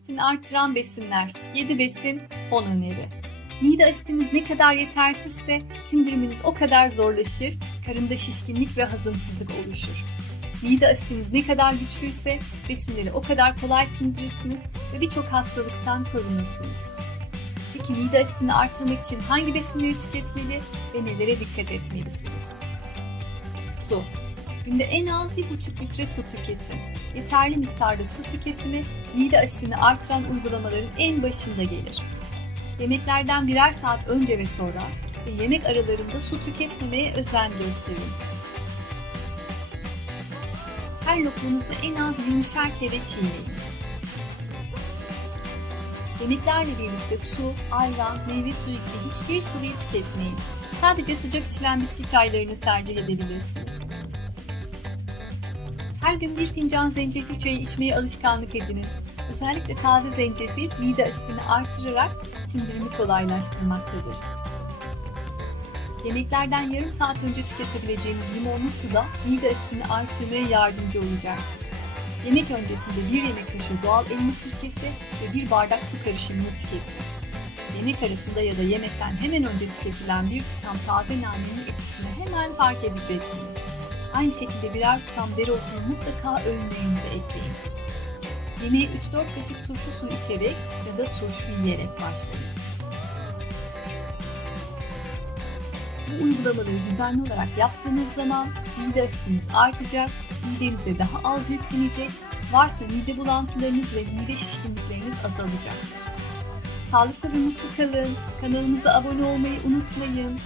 asitini arttıran besinler. 7 besin, 10 öneri. Mide asitiniz ne kadar yetersizse sindiriminiz o kadar zorlaşır, karında şişkinlik ve hazımsızlık oluşur. Mide asitiniz ne kadar güçlüyse besinleri o kadar kolay sindirirsiniz ve birçok hastalıktan korunursunuz. Peki mide asitini arttırmak için hangi besinleri tüketmeli ve nelere dikkat etmelisiniz? Su. Günde en az 1,5 litre su tüketin. Yeterli miktarda su tüketimi mide asitini artıran uygulamaların en başında gelir. Yemeklerden birer saat önce ve sonra ve yemek aralarında su tüketmemeye özen gösterin. Her lokmanızı en az 20'şer kere çiğneyin. Yemeklerle birlikte su, ayran, meyve suyu gibi hiçbir sıvıyı tüketmeyin. Sadece sıcak içilen bitki çaylarını tercih edebilirsiniz. Her gün bir fincan zencefil çayı içmeyi alışkanlık edinin. Özellikle taze zencefil mide asitini artırarak sindirimi kolaylaştırmaktadır. Yemeklerden yarım saat önce tüketebileceğiniz limonlu su da mide asitini artırmaya yardımcı olacaktır. Yemek öncesinde bir yemek kaşığı doğal elma sirkesi ve bir bardak su karışımını tüketin. Yemek arasında ya da yemekten hemen önce tüketilen bir tutam taze nanenin etkisini hemen fark edeceksiniz. Aynı şekilde birer tutam dereotunu mutlaka öğünlerinize ekleyin. Yemeğe 3-4 kaşık turşu suyu içerek ya da turşu yiyerek başlayın. Bu uygulamaları düzenli olarak yaptığınız zaman mide asitiniz artacak, midenize daha az yük binecek, varsa mide bulantılarınız ve mide şişkinlikleriniz azalacaktır. Sağlıklı ve mutlu kalın, kanalımıza abone olmayı unutmayın.